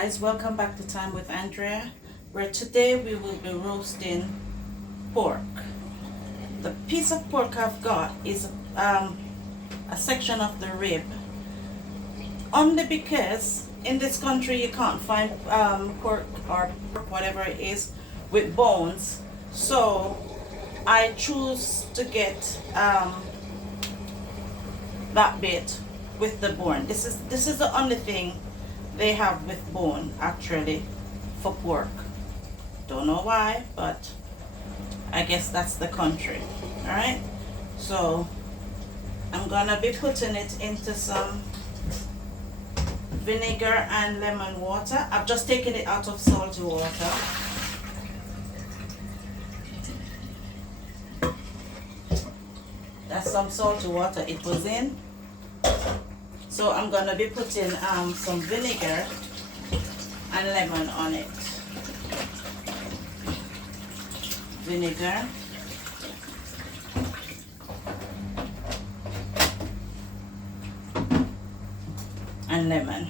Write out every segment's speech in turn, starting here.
Guys, welcome back to Time with Andrea, where today we will be roasting pork. The piece of pork I've got is a section of the rib, only because in this country you can't find pork or whatever it is with bones, so I choose to get that bit with the bone. This is the only thing they have with bone actually for pork. Don't know why, but I guess that's the country. Alright, so I'm gonna be putting it into some vinegar and lemon water. I've just taken it out of salty water. That's some salty water it was in. So I'm gonna be putting some vinegar and lemon on it. Vinegar and lemon.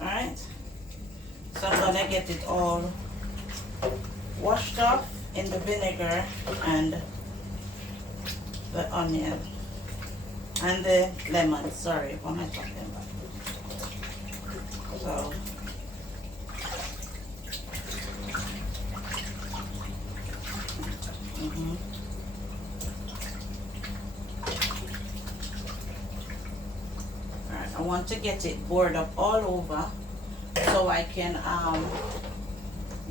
Alright, so I'm gonna get it all washed off in the vinegar and the onion and the lemon. Sorry, what am I talking about? So alright, I want to get it poured up all over so I can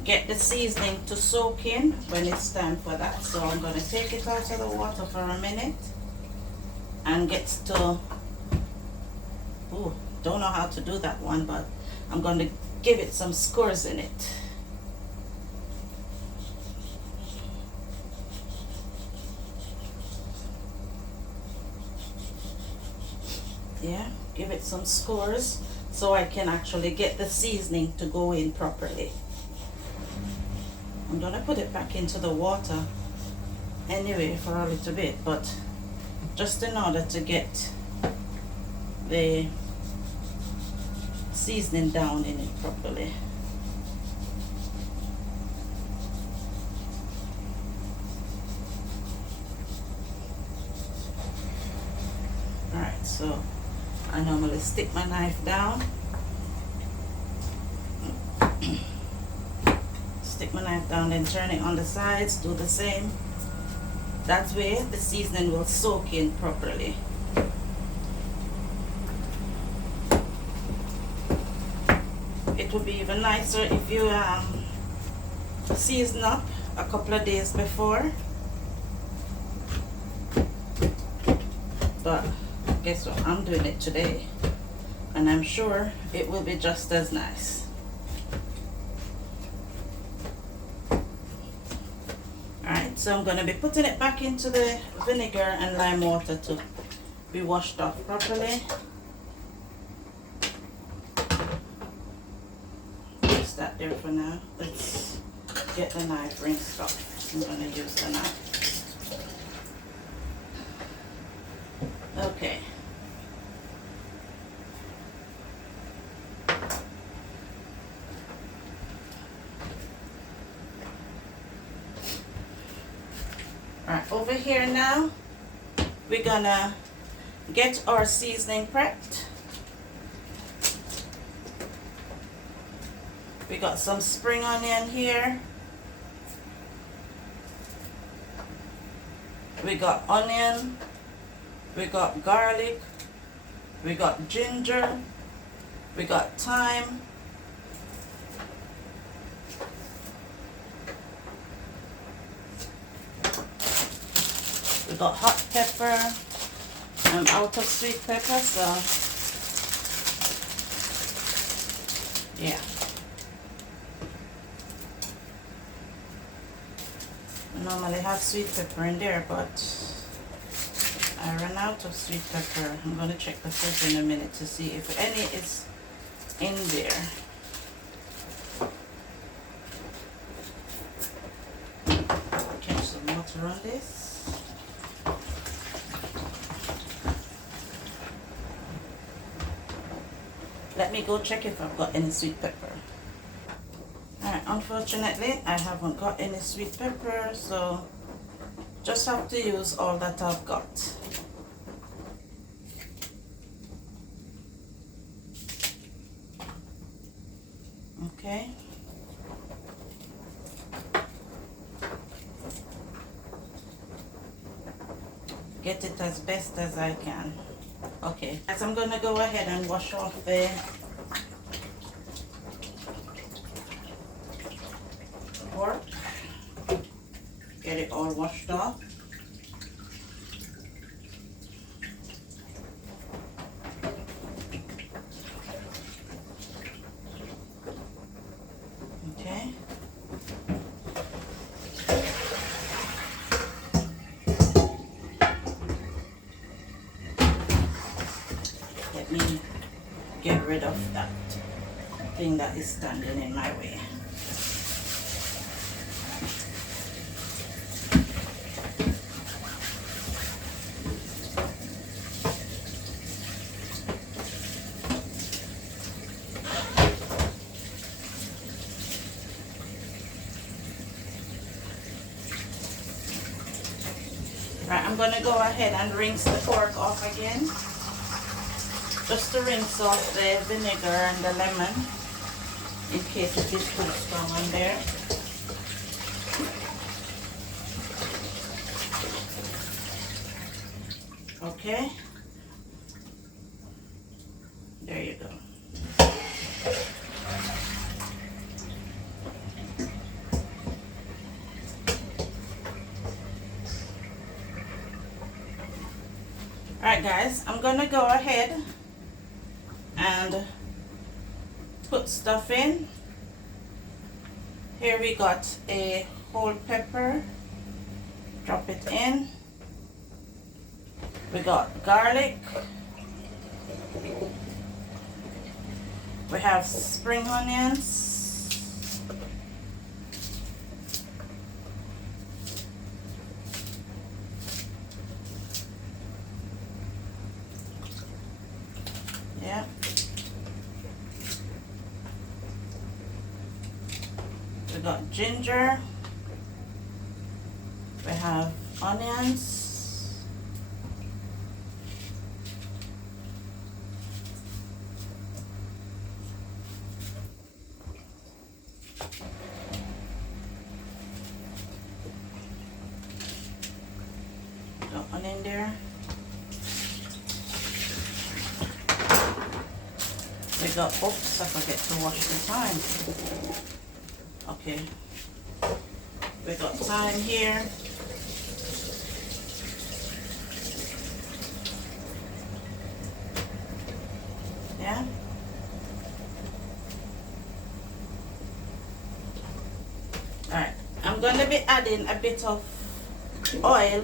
get the seasoning to soak in when it's time for that. So I'm going to take it out of the water for a minute and get to, don't know how to do that one, but I'm going to give it some scores in it. Yeah, give it some scores so I can actually get the seasoning to go in properly. I'm gonna put it back into the water anyway for a little bit, but just in order to get the seasoning down in it properly. Alright, so I normally stick my knife down. Stick my knife down and turn it on the sides, do the same. That way the seasoning will soak in properly. It would be even nicer if you season up a couple of days before, but guess what, I'm doing it today and I'm sure it will be just as nice. So I'm going to be putting it back into the vinegar and lime water to be washed off properly. Use that there for now. Let's get the knife rinsed off. I'm going to use the knife. Okay. Alright, over here now, we're gonna get our seasoning prepped. We got some spring onion here. We got onion. We got garlic. We got ginger. We got thyme. We got hot pepper. I'm out of sweet pepper, so yeah. I normally have sweet pepper in there, but I ran out of sweet pepper. I'm going to check the fridge in a minute to see if any is in there. Catch some water on this. Let me go check if I've got any sweet pepper. Alright, unfortunately I haven't got any sweet pepper, so just have to use all that I've got. Okay. Get it as best as I can. Okay, as I'm gonna go ahead and wash off the pork. Get it all washed off. Okay. Let me get rid of that thing that is standing in my way. Right, I'm going to go ahead and rinse the pork off again. Just to rinse off the vinegar and the lemon in case it is too strong on there. Okay. There you go. Alright guys, I'm gonna go ahead and put stuff in. Here we got a whole pepper. Drop it in. We got garlic. We have spring onions. Yeah. We got ginger. We have onions. Got one in there. We got, oops, I forget to wash the thyme. Okay. We got thyme here. Yeah. Alright. I'm gonna be adding a bit of oil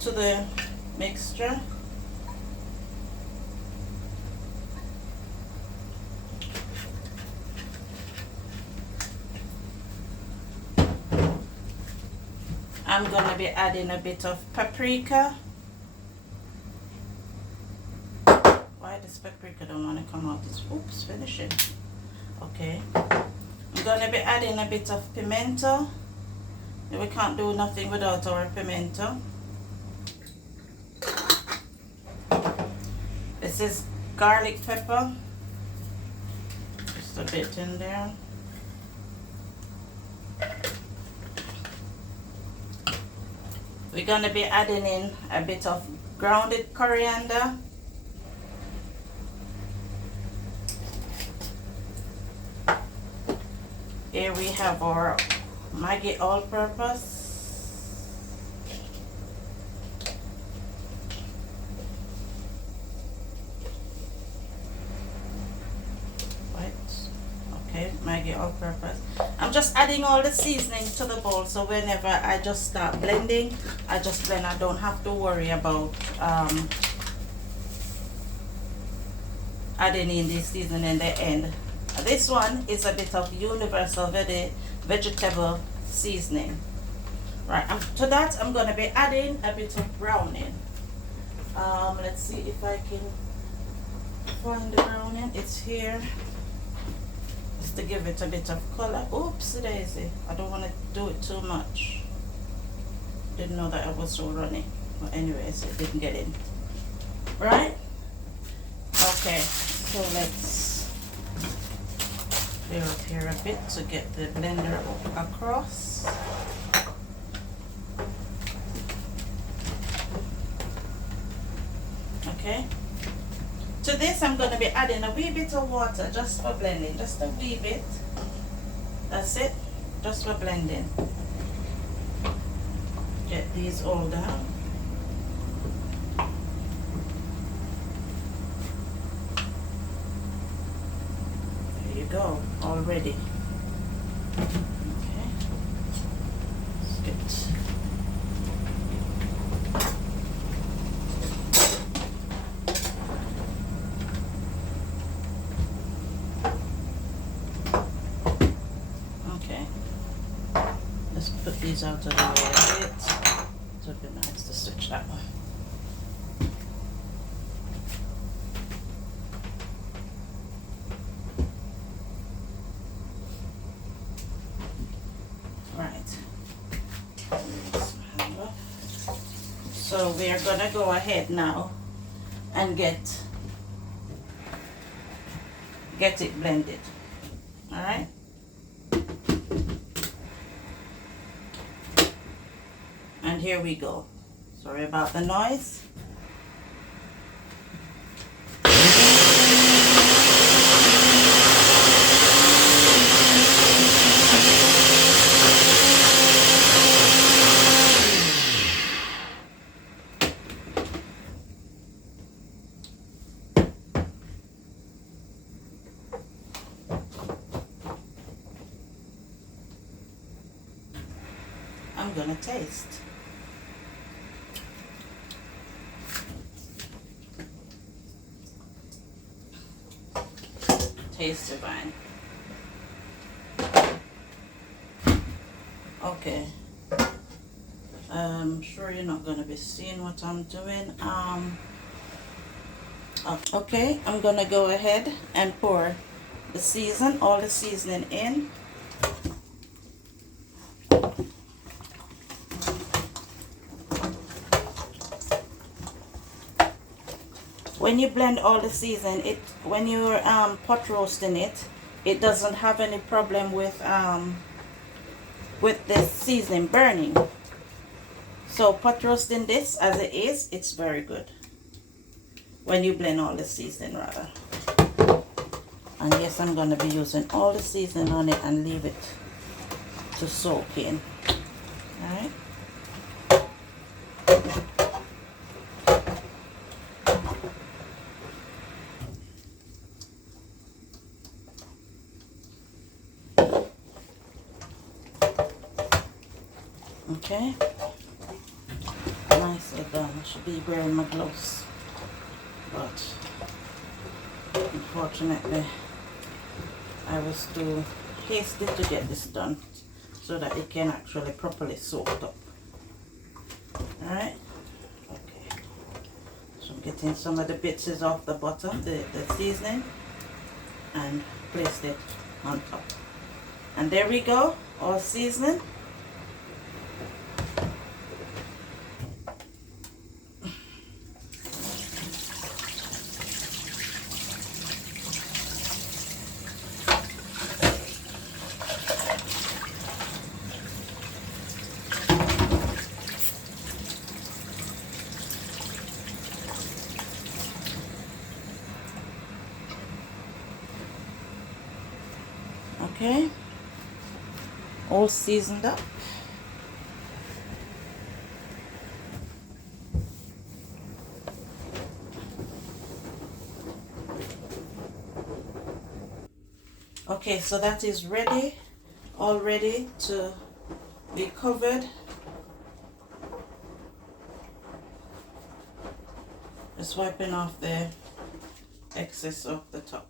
to the mixture. I'm gonna be adding a bit of paprika. Why this paprika don't want to come out? It's, oops, finishing. Okay. I'm gonna be adding a bit of pimento. We can't do nothing without our pimento. This is garlic pepper. Just a bit in there. We're going to be adding in a bit of grounded coriander. Here we have our Maggi all-purpose. Okay, Maggi all-purpose. I'm just adding all the seasoning to the bowl, so whenever I just start blending, I just blend. I don't have to worry about adding in the seasoning in the end. This one is a bit of universal vegetable seasoning. Right, to that I'm going to be adding a bit of browning. Let's see if I can find the browning. It's here. Just to give it a bit of color. Oops, daisy. I don't want to do it too much. Didn't know that I was so runny. But anyways, it didn't get in. Right? Okay, so let's clear up here a bit to get the blender across. Okay. To this, I'm going to be adding a wee bit of water just for blending. Just a wee bit. That's it. Just for blending. Get these all down. There you go. All ready. Okay. Let's get... Put these out of the way a bit. It would be nice to switch that one. Right. So we are gonna go ahead now and get it blended. All right. And here we go. Sorry about the noise. I'm gonna taste. Taste divine. Okay. I'm sure you're not going to be seeing what I'm doing. Okay, I'm going to go ahead and pour all the seasoning in. When you blend all the seasoning, when you're pot roasting it, it doesn't have any problem with the seasoning burning. So pot roasting this as it is, it's very good. When you blend all the seasoning rather. And yes, I'm going to be using all the seasoning on it and leave it to soak in. Alright. Okay, nicely done. I should be wearing my gloves, but unfortunately I was too hasty to get this done so that it can actually properly soak up. Alright, okay, so I'm getting some of the bits off the bottom, the seasoning, and placed it on top. And there we go, all seasoning. Okay, all seasoned up. Okay, so that is ready, all ready to be covered. Just wiping off the excess of the top.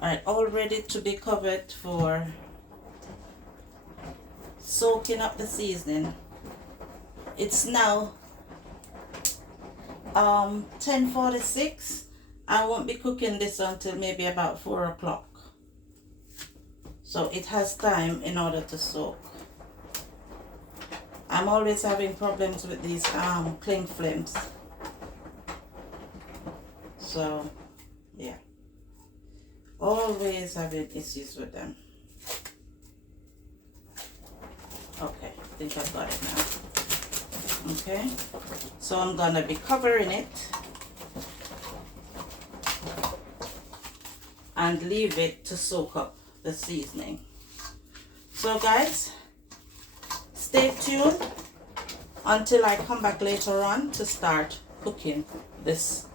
Alright, all ready to be covered for soaking up the seasoning. It's now 10:46. I won't be cooking this until maybe about 4 o'clock. So it has time in order to soak. I'm always having problems with these cling films. So yeah, always having issues with them. Okay, I think I've got it now. Okay, so I'm gonna be covering it and leave it to soak up the seasoning. So guys, stay tuned until I come back later on to start cooking this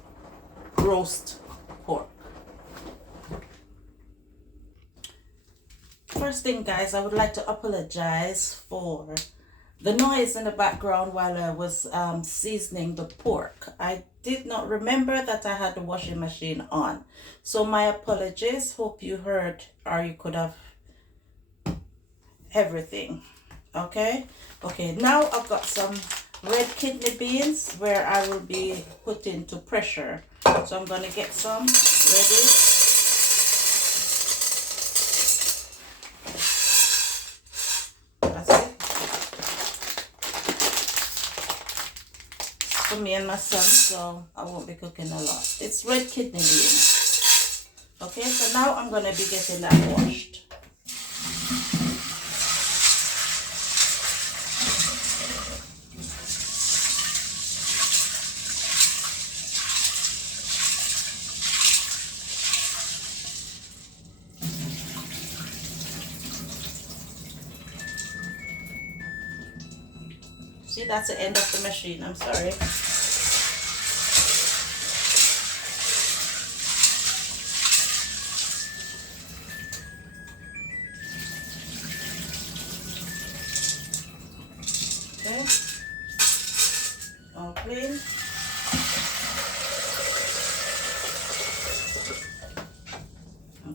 roast pork. First thing guys, I would like to apologize for the noise in the background while I was seasoning the pork. I did not remember that I had the washing machine on. So my apologies. Hope you heard or you could have everything. Okay. Okay, now I've got some red kidney beans where I will be putting to pressure. So I'm going to get some ready. For me and my son, so I won't be cooking a lot. It's red kidney beans. Okay, so now I'm going to be getting that washed. See, that's the end of the machine. I'm sorry. Okay. All clean.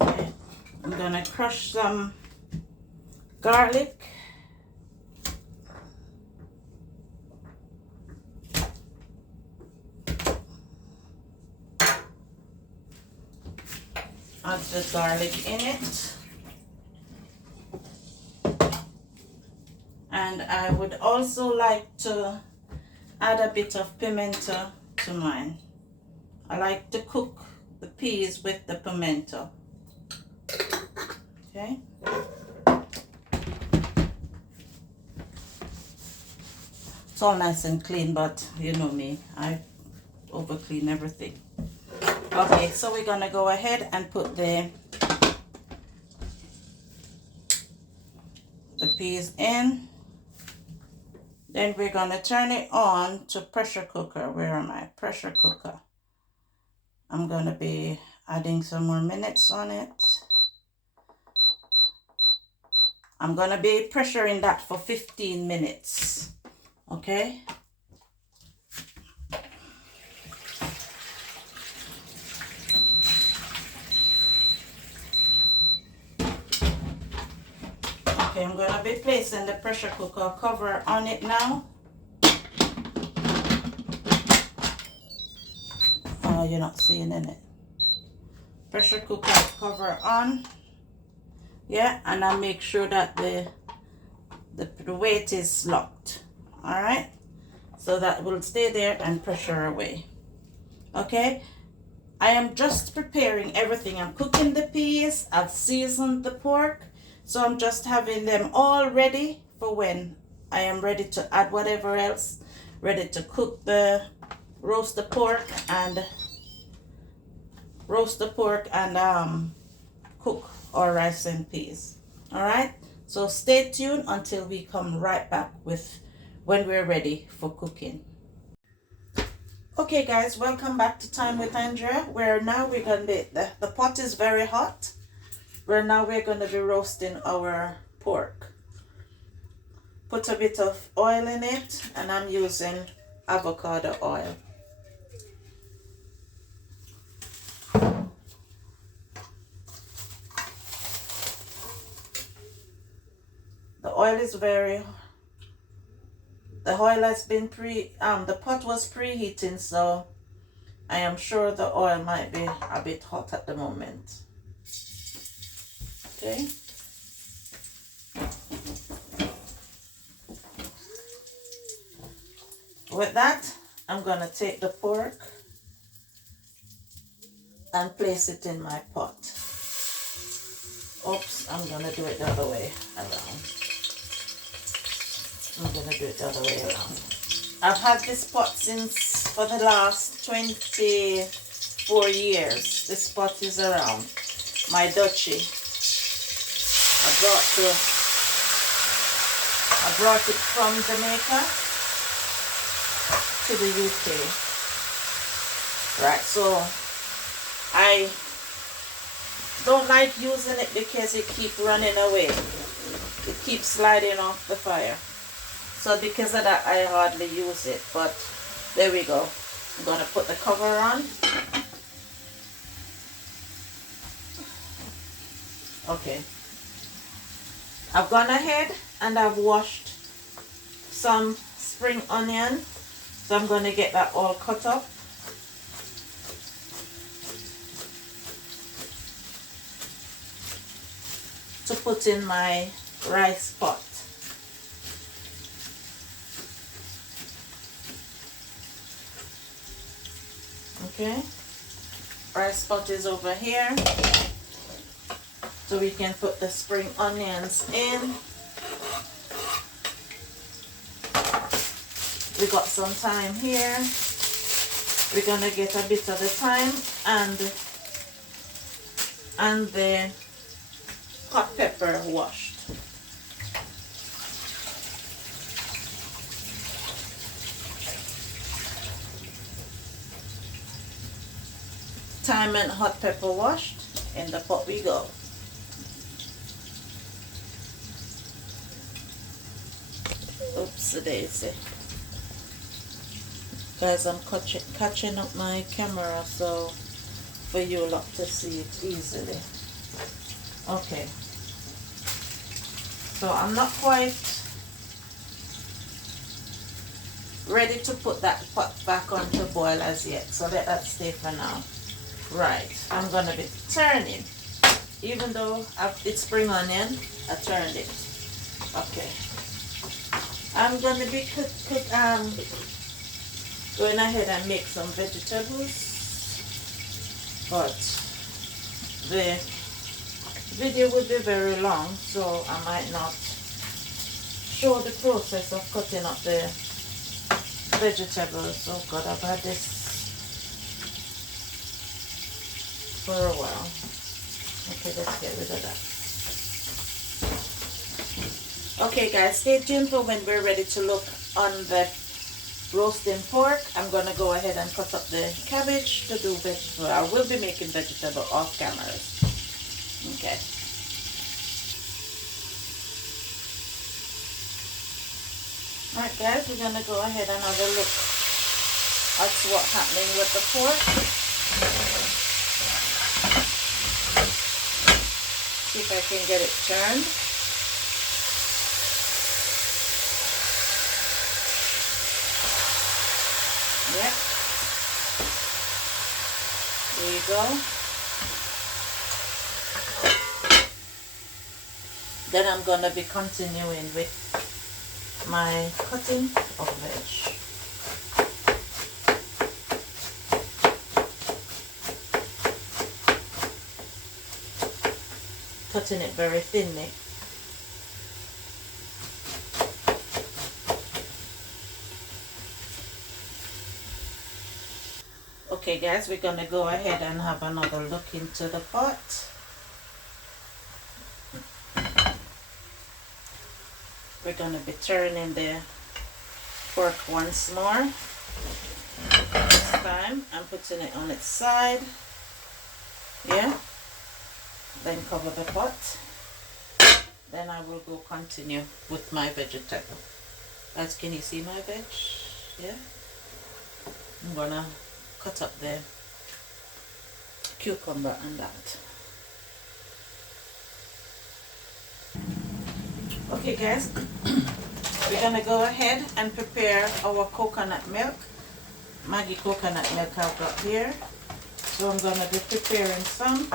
Okay. I'm gonna crush some garlic. Add the garlic in it. And I would also like to add a bit of pimento to mine. I like to cook the peas with the pimento. Okay. It's all nice and clean, but you know me, I over clean everything. Okay, so we're gonna go ahead and put the peas in. Then we're gonna turn it on to pressure cooker. Where am I? Pressure cooker. I'm gonna be adding some more minutes on it. I'm gonna be pressuring that for 15 minutes. Okay. Okay, I'm gonna be placing the pressure cooker cover on it now. Oh, you're not seeing in it. Pressure cooker cover on. Yeah, and I make sure that the weight is locked. All right, so that will stay there and pressure away. Okay, I am just preparing everything. I'm cooking the peas. I've seasoned the pork. So I'm just having them all ready for when I am ready to add whatever else, ready to cook roast the pork and cook our rice and peas. All right, so stay tuned until we come right back with when we're ready for cooking. Okay guys, welcome back to Time with Andrea, where now we're gonna be, the pot is very hot. We're going to be roasting our pork. Put a bit of oil in it, and I'm using avocado oil. The The oil has been the pot was preheating, so I am sure the oil might be a bit hot at the moment. Okay. With that, I'm going to take the pork and place it in my pot. Oops, I'm going to do it the other way around. I'm going to do it the other way around. I've had this pot for the last 24 years. This pot is around my duchy. I brought it from Jamaica to the UK. Right, so I don't like using it because it keeps running away. It keeps sliding off the fire. So because of that, I hardly use it. But there we go. I'm going to put the cover on. Okay. I've gone ahead and I've washed some spring onion. So I'm going to get that all cut up. To put in my rice pot. Okay, rice pot is over here, so we can put the spring onions in. We got some thyme here. We're gonna get a bit of the thyme and the hot pepper washed. Thyme and hot pepper washed. In the pot we go. Oops, daisy. Guys, I'm catching up my camera so for you lot to see it easily. Okay. So I'm not quite ready to put that pot back on to boil as yet. So let that stay for now. Right, I'm gonna be turning. Even though it's spring onion, I turned it. Okay. I'm gonna be going ahead and make some vegetables, but the video will be very long, so I might not show the process of cutting up the vegetables. Oh God, I've had this for a while. Okay, let's get rid of that. Okay guys, stay tuned for when we're ready to look on the roasting pork. I'm gonna go ahead and cut up the cabbage to do vegetable. I will be making vegetable off cameras. Okay. Alright guys, we're gonna go ahead and have a look at what's happening with the pork. See if I can get it turned. Yep. There you go. Then I'm going to be continuing with my cutting of veg. Cutting it very thinly. Okay guys, we're gonna go ahead and have another look into the pot. We're gonna be turning the pork once more. This time I'm putting it on its side. Yeah. Then cover the pot. Then I will go continue with my vegetable. Guys, can you see my veg? Yeah. I'm gonna cut up the cucumber and that. Okay guys, We're gonna go ahead and prepare our coconut milk. Maggie coconut milk I've got here. So I'm gonna be preparing some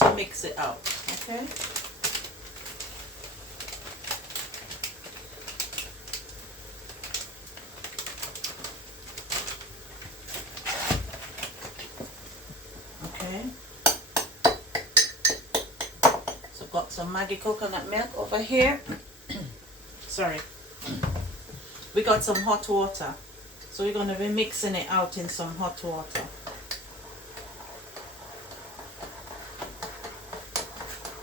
to mix it out, okay? Okay. So got some Maggie coconut milk over here. Sorry. We got some hot water. So we're going to be mixing it out in some hot water.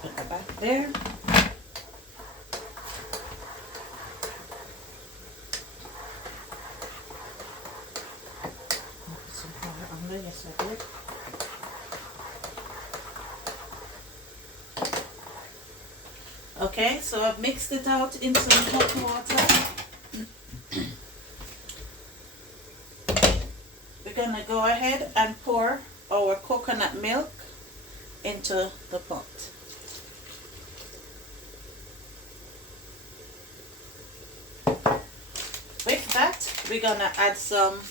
Put it back there. Some water on there, yes I did. Okay, so I've mixed it out in some hot water. We're gonna go ahead and pour our coconut milk into the pot. With that, we're gonna add some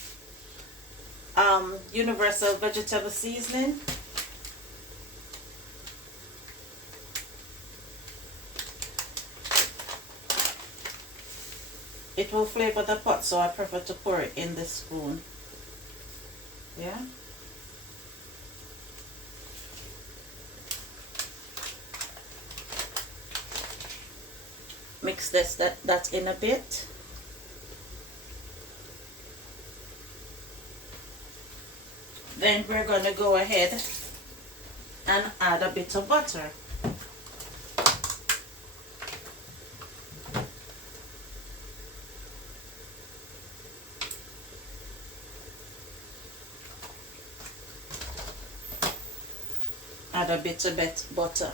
universal vegetable seasoning. It will flavor the pot, so I prefer to pour it in this spoon. Yeah. Mix that in a bit. Then we're going to go ahead and add a bit of butter. Add a bit of butter.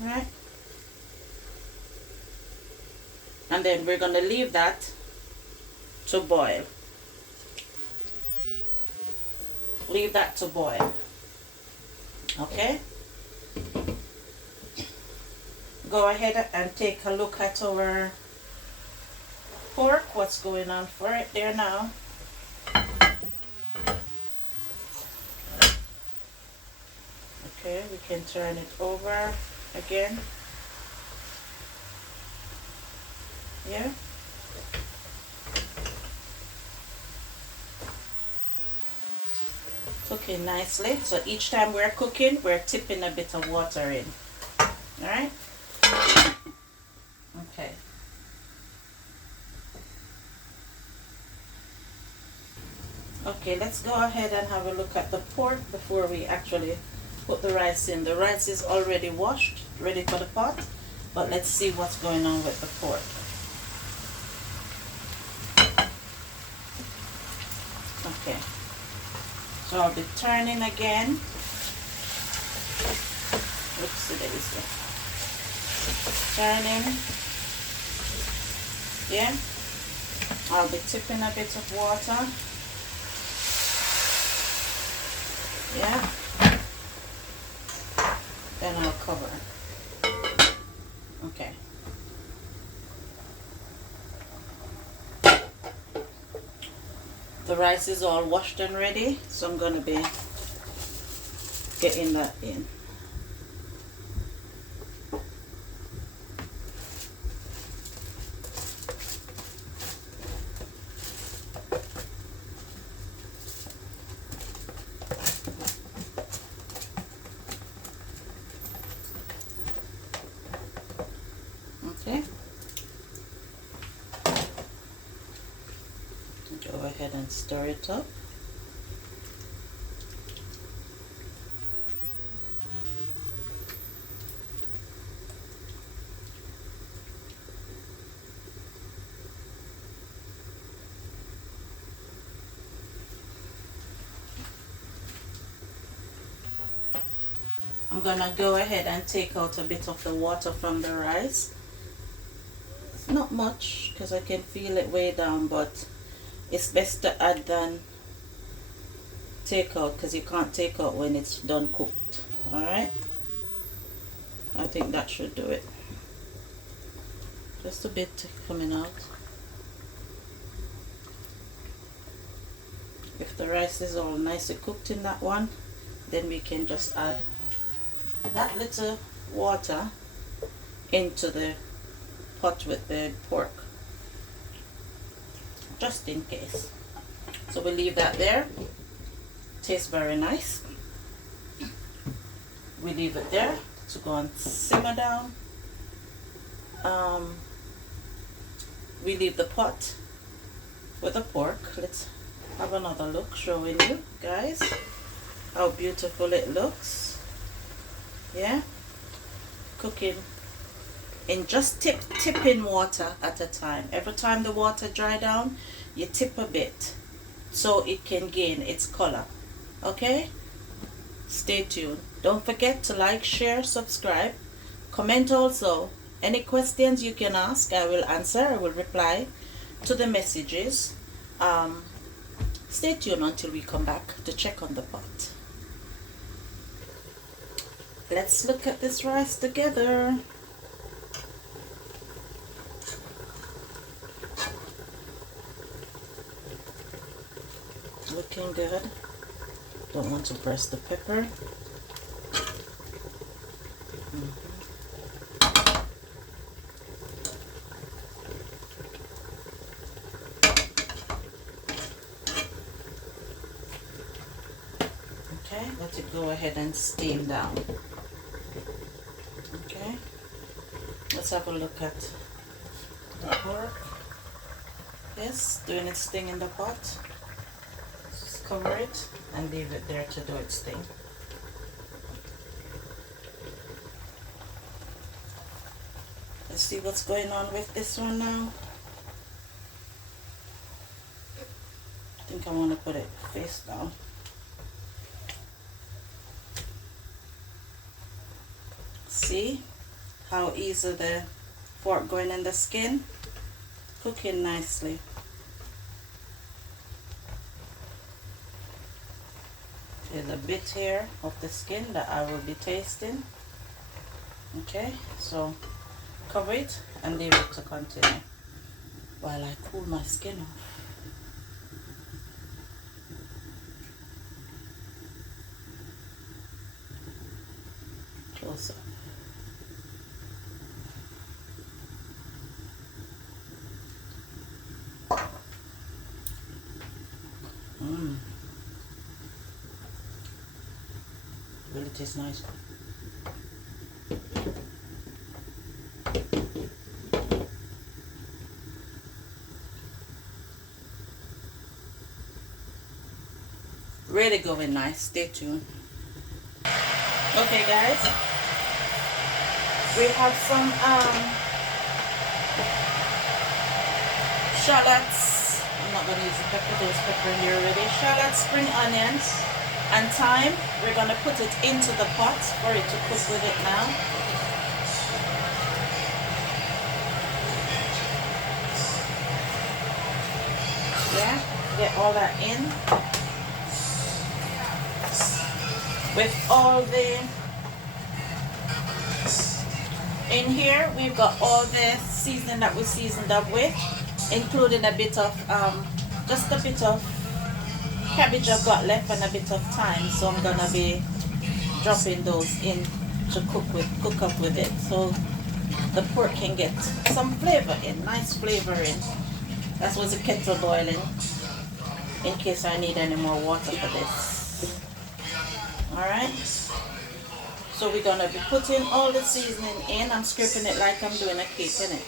Right? And then we're going to leave that to boil. Leave that to boil. Okay? Go ahead and take a look at our pork. What's going on for it there now? Okay, we can turn it over again. Yeah. Cooking nicely. So each time we're cooking, we're tipping a bit of water in. Alright? Okay. Okay, let's go ahead and have a look at the pork before we actually put the rice in. The rice is already washed, ready for the pot, but let's see what's going on with the pork. Okay, so I'll be turning again. Oopsie daisy. Turning. Yeah, I'll be tipping a bit of water. Yeah. Then I'll cover. Okay. The rice is all washed and ready, so I'm going to be getting that in. Okay. Go ahead and stir it up. I'm gonna go ahead and take out a bit of the water from the rice. It's not much because I can feel it way down, but it's best to add than take out because you can't take out when it's done cooked. Alright? I think that should do it. Just a bit coming out. If the rice is all nicely cooked in that one, then we can just add that little water into the pot with the pork, just in case. So we leave that there. Tastes very nice. We leave it there to go and simmer down. We leave the pot with the pork. Let's have another look, showing you guys how beautiful it looks. Yeah, cooking in just tipping water at a time. Every time the water dry down, you tip a bit so it can gain its color. Okay, stay tuned. Don't forget to like, share, subscribe, comment also. Any questions you can ask, I will answer. I will reply to the messages. Stay tuned until we come back to check on the pot. Let's look at this rice together. Looking good. Don't want to press the pepper. Okay, let it go ahead and steam down. Okay, let's have a look at the pork. Yes, doing its thing in the pot. Just cover it and leave it there to do its thing. Let's see what's going on with this one now. I think I want to put it face down. See how easy the fork going in the skin, cooking nicely. There's a bit here of the skin that I will be tasting. Okay, so cover it and leave it to continue while I cool my skin off. Close up. Really tastes nice. Really going nice. Stay tuned. Okay guys, we have some shallots. I'm not going to use the pepper, there's pepper in here already. Shallots, spring onions, and thyme. We're going to put it into the pot for it to cook with it now. Yeah, get all that in. With all the, in here we've got all the seasoning that we seasoned up with, including a bit of, just a bit of cabbage I've got left and a bit of thyme, so I'm gonna be dropping those in to cook up with it, so the pork can get some flavor in, nice flavor in. That's what's the kettle boiling, in case I need any more water for this. Alright, so we're gonna be putting all the seasoning in. I'm scraping it like I'm doing a cake, innit?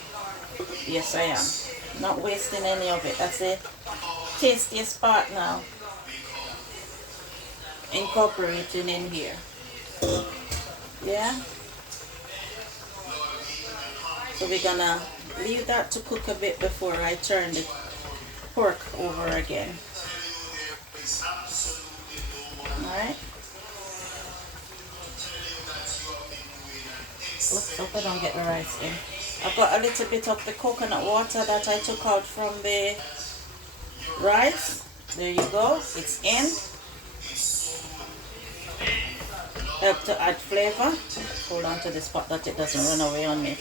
Yes, I am. Not wasting any of it. That's the tastiest part now. Incorporating in here. Yeah. So we're gonna leave that to cook a bit before I turn the pork over again. Alright. Oops, hope I don't get the rice in. I've got a little bit of the coconut water that I took out from the rice. There you go, it's in. Help to add flavor. Hold on to this pot that it doesn't run away on me.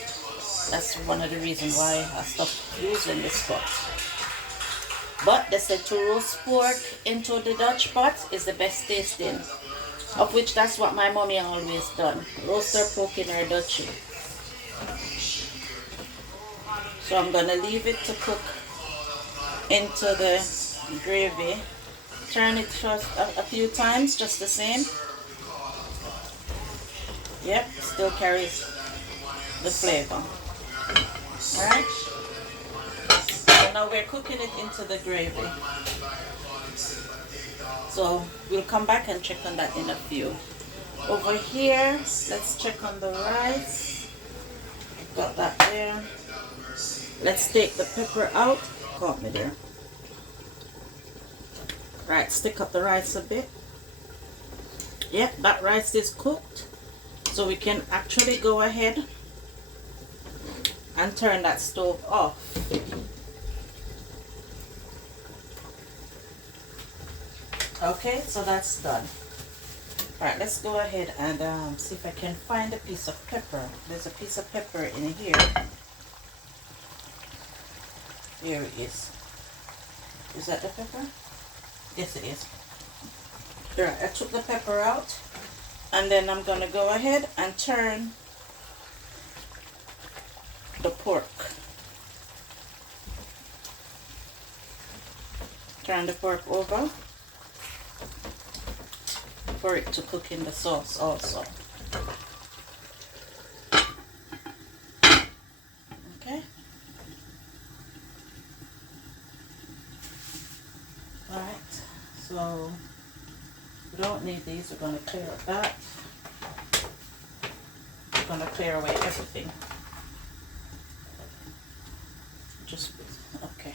That's one of the reasons why I stopped using this pot. But they said to roast pork into the Dutch pot is the best tasting. Of which that's what my mommy always done. Roast her pork in her Dutchie. So I'm gonna leave it to cook into the gravy. Turn it first a few times, just the same. Yep, still carries the flavor. Alright? So now we're cooking it into the gravy. So we'll come back and check on that in a few. Over here, let's check on the rice. Got that there. Let's take the pepper out. Caught me there. Right, stick up the rice a bit. Yep, that rice is cooked. So we can actually go ahead and turn that stove off. Okay, so that's done. Alright, let's go ahead and see if I can find a piece of pepper. There's a piece of pepper in here. Here it is. Is that the pepper? Yes, it is. Alright, I took the pepper out. And then I'm going to go ahead and turn the pork. Turn the pork over for it to cook in the sauce also. Okay. Alright, so we don't need these. We're going to clear up that. We're going to clear away everything. Just, okay.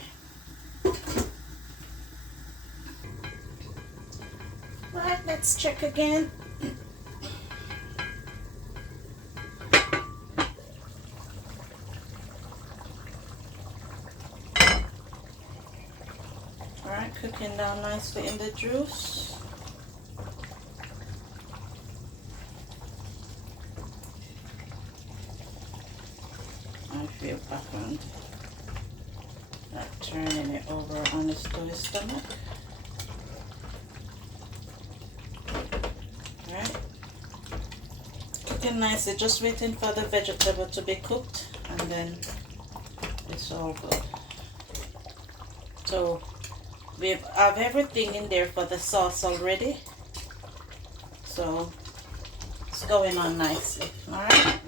Right, let's check again. Alright, cooking down nicely in the juice. I feel happened. Turning it over on his stomach. Alright. Cooking nicely, just waiting for the vegetable to be cooked and then it's all good. So we have everything in there for the sauce already. So it's going on nicely. Alright.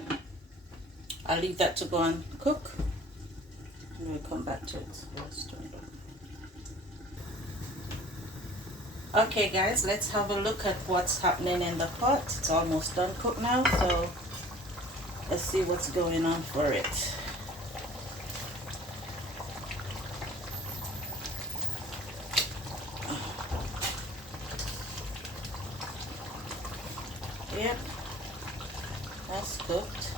I'll leave that to go and cook. We'll come back to it. Okay guys, let's have a look at what's happening in the pot. It's almost done cooked now, so let's see what's going on for it. Yep, that's cooked.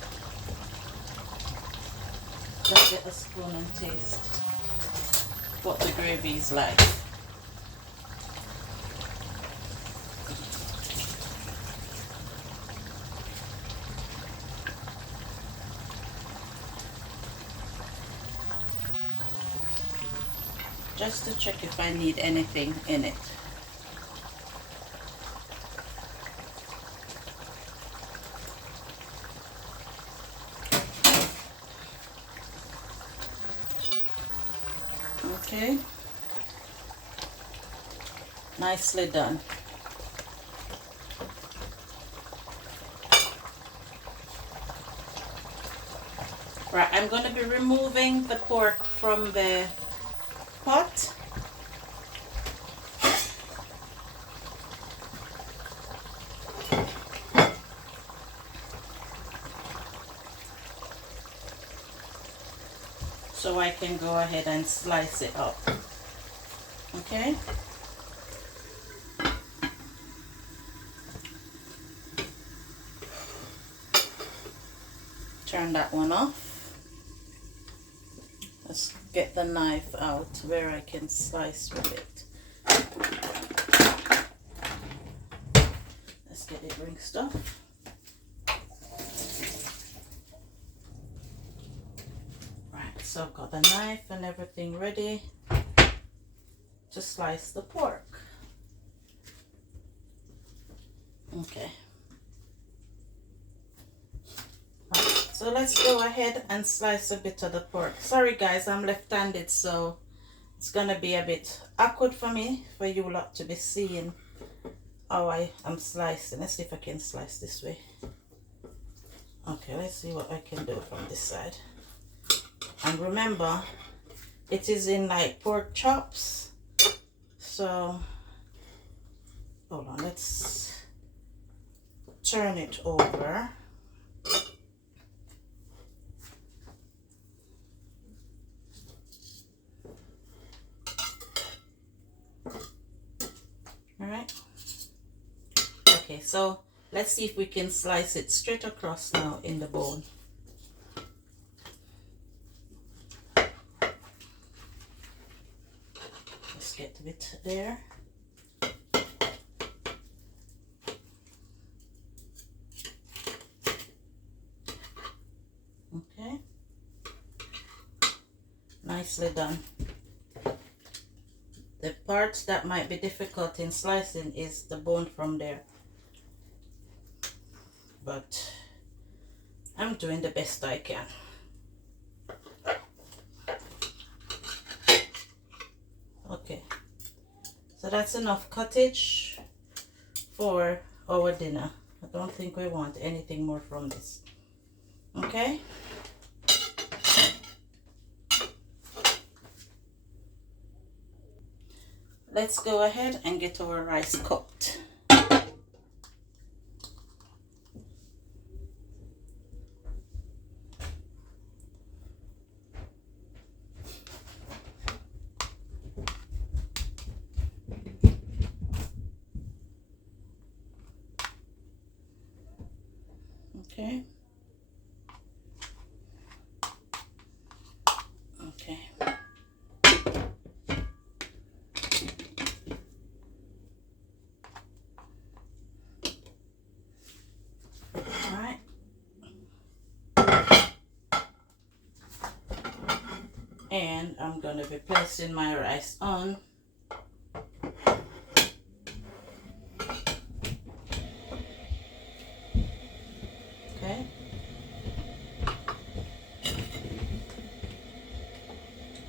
Let's get a spoon and taste what the gravy is like. Just to check if I need anything in it. Okay, nicely done. Right, I'm going to be removing the pork from the pot. So I can go ahead and slice it up. Okay. Turn that one off. Let's get the knife out where I can slice with it. Let's get it rinsed off. So I've got the knife and everything ready to slice the pork. Okay. Right, so let's go ahead and slice a bit of the pork. Sorry guys, I'm left-handed, so it's gonna be a bit awkward for me, for you lot to be seeing how I am slicing. Let's see if I can slice this way. Okay, let's see what I can do from this side. And remember, it is in like pork chops. So, hold on, let's turn it over. All right. Okay, so let's see if we can slice it straight across now in the bone. Let's get a bit there. Okay. Nicely done. The part that might be difficult in slicing is the bone from there. But I'm doing the best I can. Okay, so that's enough cottage for our dinner. I don't think we want anything more from this. Okay. Let's go ahead and get our rice cooked. Okay. Okay. All right. And I'm going to be placing my rice on. Okay.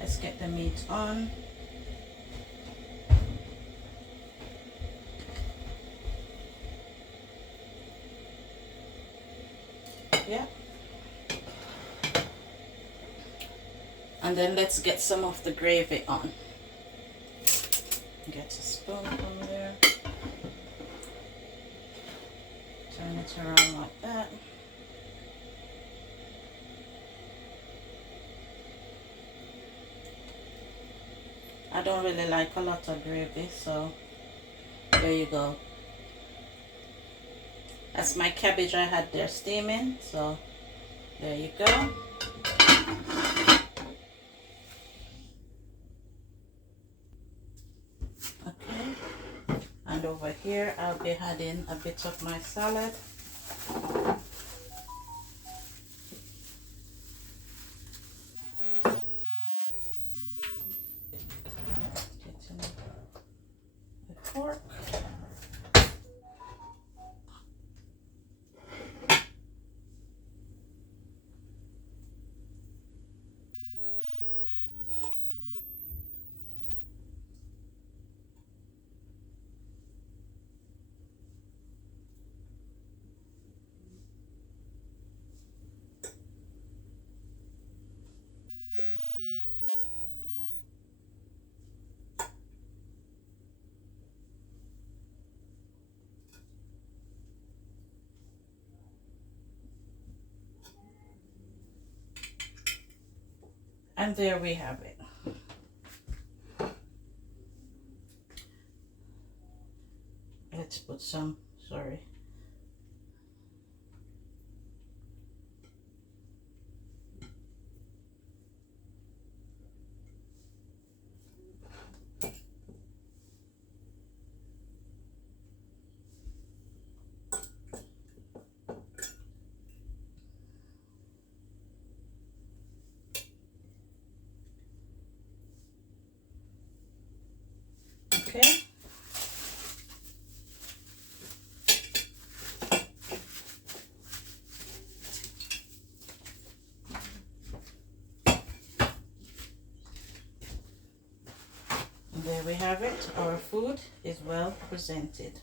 Let's get the meat on. Yeah. And then let's get some of the gravy on. Get a spoon from there. Turn it around like that. I don't really like a lot of gravy, so there you go. That's my cabbage I had there steaming, so there you go. Okay, and over here I'll be adding a bit of my salad. Getting the pork. And there we have it. Let's put some, sorry. Okay. And there we have it. Our food is well presented.